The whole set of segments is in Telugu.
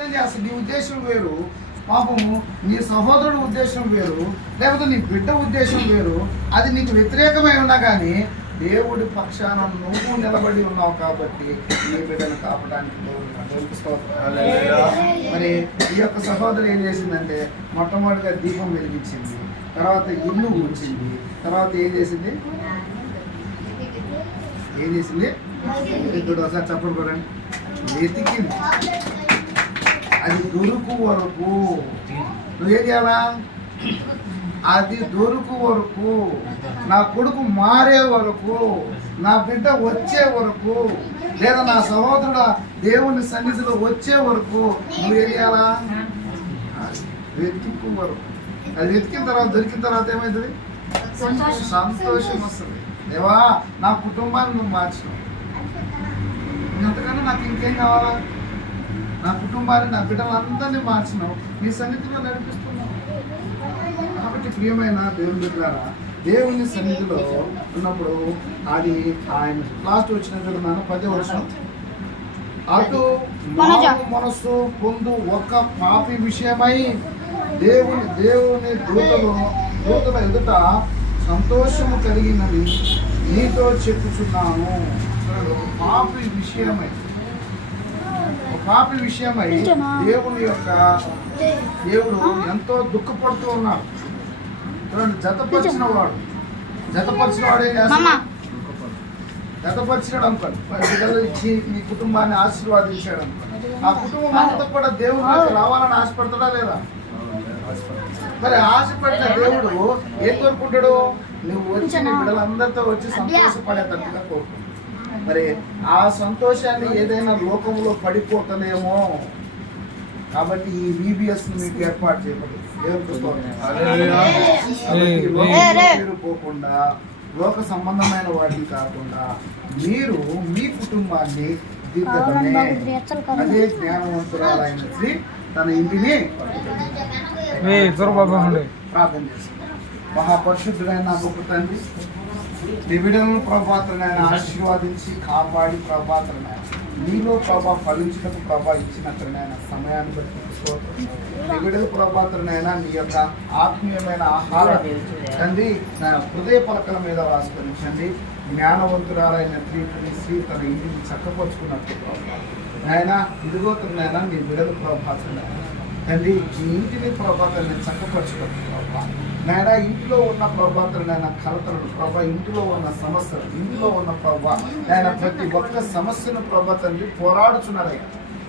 అసలు నీ ఉద్దేశం వేరు, పాపము నీ సహోదరుడు ఉద్దేశం వేరు, లేకపోతే నీ బిడ్డ ఉద్దేశం వేరు. అది నీకు వ్యతిరేకమై ఉన్నా కానీ దేవుడి పక్షాన నువ్వు నిలబడి ఉన్నావు కాబట్టి నీ బిడ్డను కాపడానికి మరి ఈ యొక్క సహోదరు ఏం చేసిందంటే మొట్టమొదటిగా దీపం వెలిగించింది, తర్వాత ఇల్లు ఊడ్చింది, తర్వాత ఏం చేసింది ఒకసారి చెప్పండి చూడండి. వెతికింది, అది దొరుకు వరకు నువ్వేం చేయాలా? అది దొరుకు వరకు, నా కొడుకు మారే వరకు, నా బిడ్డ వచ్చే వరకు, లేదా నా సహోదరుడు దేవుని సన్నిధిలో వచ్చే వరకు నువ్వేం చేయాలా? వెతుకు వరకు. అది వెతికిన తర్వాత దొరికిన తర్వాత ఏమవుతుంది? సంతోషం వస్తుంది. దేవా, నా కుటుంబాన్ని నువ్వు మార్చినావు, ఇంతకన్నా నాకు ఇంకేం కావాలా? నా కుటుంబాన్ని, నా బిడ్డలందరినీ మార్చినావు, నీ సన్నిధిలో నడిపిస్తున్నావు. కాబట్టి ప్రియమైన దేవుని బిడ్డలారా, దేవుని సన్నిధిలో ఉన్నప్పుడు అది ఆయన లాస్ట్ వచ్చినట్టు నాన్న 10వ వచనం, అటు మనస్సు పొందు ఒక పాపి విషయమై దేవుని దూతల ఎదుట సంతోషము కలిగినది నీతో చెప్పుచున్నాను. పాపి విషయమై, పాపి విషయమై దేవుడు ఎంతో దుఃఖపడుతూ ఉన్నాడు. చూడండి, జతపరిచిన వాడు ఏం చేస్తాడు? జతపరిచినాడు అనుకోండి, బిడ్డలు ఇచ్చి మీ కుటుంబాన్ని ఆశీర్వాదించాడు అనుకోండి, ఆ కుటుంబం అంతా కూడా దేవుడికి రావాలని ఆశపడతాడా లేదా? మరి ఆశపడిన దేవుడు ఏం కోరుకుంటాడు? నువ్వు వచ్చి నీ బిడ్డలందరితో వచ్చి సంతోషపడేటట్టుగా కోరుకుంటాడు. మరి ఆ సంతోషాన్ని ఏదైనా లోకంలో పడిపోతలేమో, కాబట్టి ఈ VBS మీకు ఏర్పాటు చేయబడింది. దేవుడు పోకుండా, లోక సంబంధమైన వాటిని కాకుండా మీరు మీ కుటుంబాన్ని దిద్దడమే అదే జ్ఞానవంతురాలైన స్త్రీ తన ఇంటిని ప్రార్థన చేస్తుంది. మహాపరిశుద్ధుడైన నా గొప్ప తండ్రి, నీ బిడ్డలను ప్రభాతనైనా ఆశీర్వాదించి కాపాడి ప్రభాతనైనా నీలో ప్రభా ఫలించటకు ప్రభా ఇచ్చినట్లనైనా సమయాన్ని బట్టి నీ బిడ్డల ప్రభాతనైనా నీ యొక్క ఆత్మీయమైన ఆహారం తండ్రి నా హృదయ పలకల మీద రాసుకొనించండి. జ్ఞానవంతురాలైన స్త్రీ తన ఇంటిని చక్కపరుచుకున్నట్టు ప్రభా నాయన ఇదిగోతున్నైనా నీ బిడ్డల ప్రభాతనైనా తండ్రి ఈ ఇంటిని ప్రభాతాన్ని చక్కపరచుకోండి ప్రభా నాయన. ఇంట్లో ఉన్న ప్రభాతనైనా కలతలను ప్రభా, ఇంటిలో ఉన్న సమస్యలు, ఇంట్లో ఉన్న ప్రభా నాయన ప్రతి ఒక్క సమస్యను ప్రభా తండ్రి పోరాడుచున్నారయ్యా.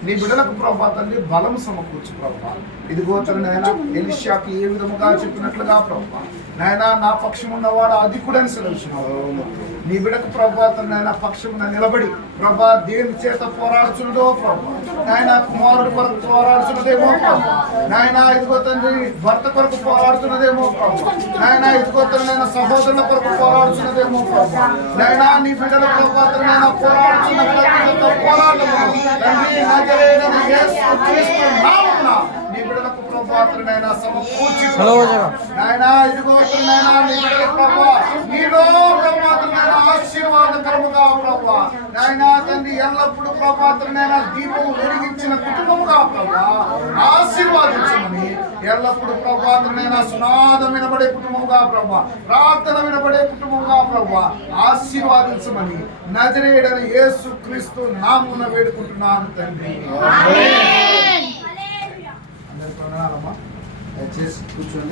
నీ బిడ్డలకు ప్రభా తండ్రి బలం సమకూర్చు ప్రభా. ఇదిగోతున్నైనా ఎలీషాకి ఏ విధముగా చెప్పినట్లుగా ప్రభా నాయన నా పక్షం ఉన్నవాడు అధికుడని సెలవుచున్నావు. నీ బిడ్డకు ప్రభాతనైనా పక్షమున నిలబడి ప్రభా దేని చేత పోరాడుచున్నదో ప్రభా నాయన, కుమారుడు కొరకు పోరాడుచున్నదేమో ప్రభా నాయన, ఇదిగో తండ్రి భర్త కొరకు పోరాడుతున్నదేమో ప్రభా నాయన, ఇదిగో తండ్రి సహోదరుల కొరకు పోరాడుతున్నదేమో ప్రభా నాయన, నీ బిడ్డల ప్రభాతనైనా పోరాడుచున్న నీ బిడ్డలకు ప్రభాతనైనా సమకూర్చి నాయన, ఇదిగో నీ బిడ్డల ప్రభా నీలో ప్రభాతనైనా ఆశీర్వాదకరముగా ప్రభా నాయన తండ్రి ఎల్లప్పుడూ ప్రభాతనైనా దీపము వెలిగించిన కుటుంబముగా ప్రభా ఆశీర్వాదించమని, ఎల్లప్పుడూ ప్రభాతనైనా సునాదం వినబడే కుటుంబముగా ప్రభా, ప్రార్థన వినబడే కుటుంబముగా ప్రభా ఆశీర్వాదించమని నజరేయుడైన యేసుక్రీస్తు నామమున వేడుకుంటున్నాను తండ్రి. అందరి ప్రణాళమ్మా, దయచేసి కూర్చోండి.